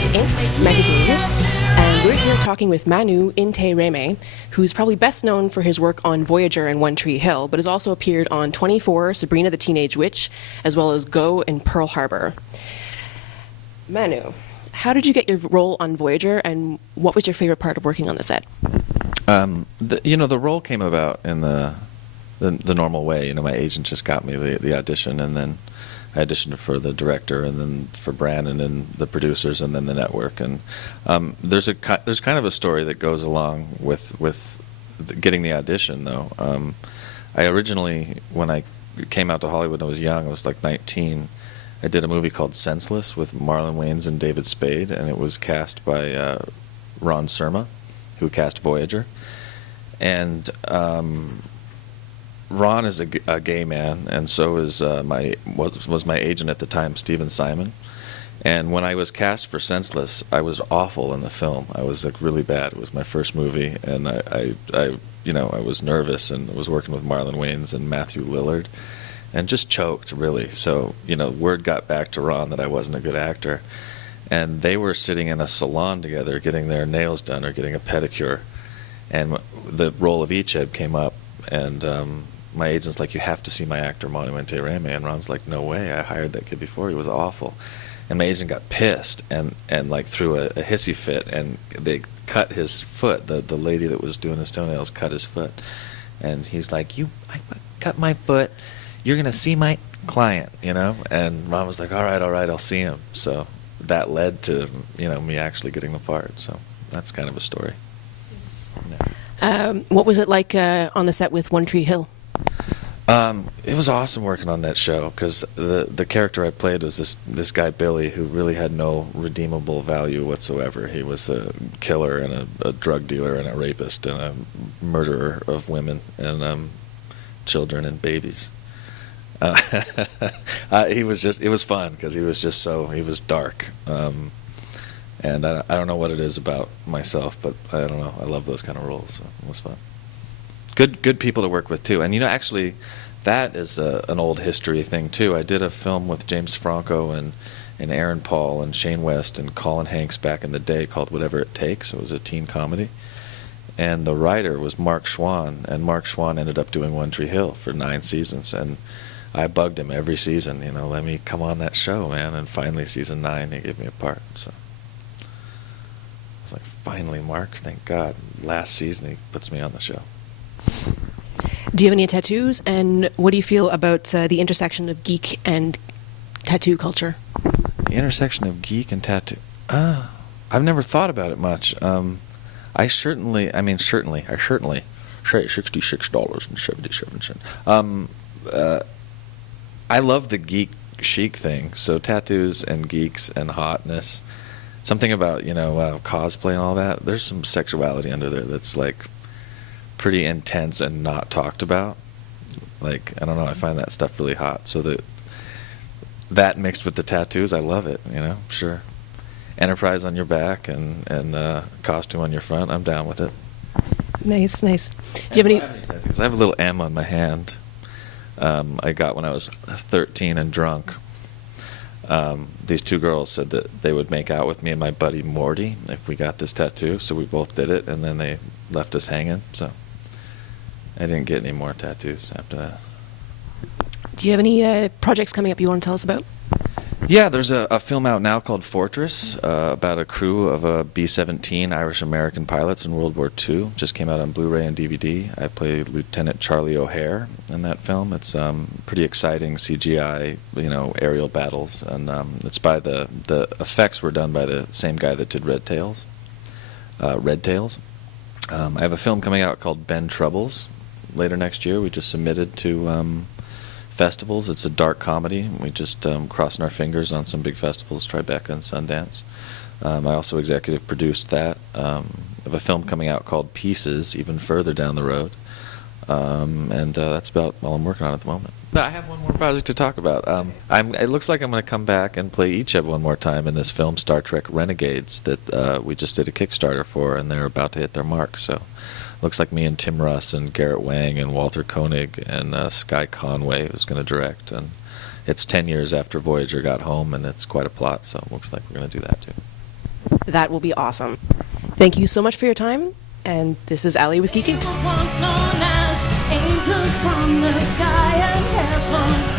to Int magazine, and we're here talking with Manu Intayrami, who's probably best known for his work on Voyager and One Tree Hill, but has also appeared on 24, Sabrina the Teenage Witch, as well as Go and Pearl Harbor. Manu, how did you get your role on Voyager, and what was your favorite part of working on the set? The role came about in the normal way. My agent just got me the audition, and then I auditioned for the director, and then for Brandon and the producers, and then the network. And there's kind of a story that goes along with getting the audition, though. I originally, when I came out to Hollywood when I was young, I was like 19. I did a movie called Senseless with Marlon Wayans and David Spade, and it was cast by Ron Surma, who cast Voyager. And Ron is a gay man, and so is was my agent at the time, Stephen Simon. And when I was cast for Senseless, I was awful in the film. I was like really bad. It was my first movie, and I was nervous, and was working with Marlon Wayans and Matthew Lillard, and just choked really. So word got back to Ron that I wasn't a good actor, and they were sitting in a salon together, getting their nails done or getting a pedicure, and the role of Icheb came up, and my agent's like, "You have to see my actor, Manu Intayrami." And Ron's like, "No way, I hired that kid before, he was awful." And my agent got pissed and like threw a hissy fit, and they cut his foot. The lady that was doing his toenails cut his foot. And he's like, I cut my foot, you're going to see my client, And Ron was like, all right, I'll see him. So that led to, me actually getting the part. So that's kind of a story. Yeah. What was it like on the set with One Tree Hill? It was awesome working on that show, because the character I played was this guy Billy, who really had no redeemable value whatsoever. He was a killer and a drug dealer and a rapist and a murderer of women and children and babies. It was fun because he was dark. And I don't know what it is about myself, but I don't know. I love those kind of roles. So it was fun. Good people to work with too. And actually, that is an old history thing too. I did a film with James Franco and Aaron Paul and Shane West and Colin Hanks back in the day called Whatever It Takes. It was a teen comedy. And the writer was Mark Schwann, and Mark Schwann ended up doing One Tree Hill for 9 seasons. And I bugged him every season, let me come on that show, man. And finally, season 9, he gave me a part. So I was like, finally, Mark, thank God. Last season, he puts me on the show. Do you have any tattoos, and what do you feel about the intersection of geek and tattoo culture? The intersection of geek and tattoo? I've never thought about it much. I certainly, $66.77. I love the geek chic thing, so tattoos and geeks and hotness. Something about, cosplay and all that. There's some sexuality under there that's like pretty intense and not talked about. Like, I don't know, I find that stuff really hot. So that mixed with the tattoos, I love it, sure. Enterprise on your back and costume on your front, I'm down with it. Nice. Do you have any tattoos? I have a little M on my hand. I got when I was 13 and drunk. These 2 girls said that they would make out with me and my buddy Morty if we got this tattoo, so we both did it, and then they left us hanging. So I didn't get any more tattoos after that. Do you have any projects coming up you want to tell us about? Yeah, there's a film out now called Fortress, about a crew of a B-17 Irish-American pilots in World War II. Just came out on Blu-ray and DVD. I play Lieutenant Charlie O'Hare in that film. It's pretty exciting CGI, aerial battles, and it's by the effects were done by the same guy that did Red Tails. I have a film coming out called Ben Troubles later next year. We just submitted to festivals. It's a dark comedy. We just crossing our fingers on some big festivals, Tribeca and Sundance. I also executive produced that. I have a film coming out called Pieces, even further down the road. And that's about all I'm working on at the moment. No, I have one more project to talk about. It looks like I'm going to come back and play Icheb one more time in this film, Star Trek Renegades, that we just did a Kickstarter for, and they're about to hit their mark. So looks like me and Tim Russ and Garrett Wang and Walter Koenig and Sky Conway is going to direct. And it's 10 years after Voyager got home, and it's quite a plot, so it looks like we're going to do that too. That will be awesome. Thank you so much for your time, and this is Allie with Geek. Once known as angels from the sky and heaven.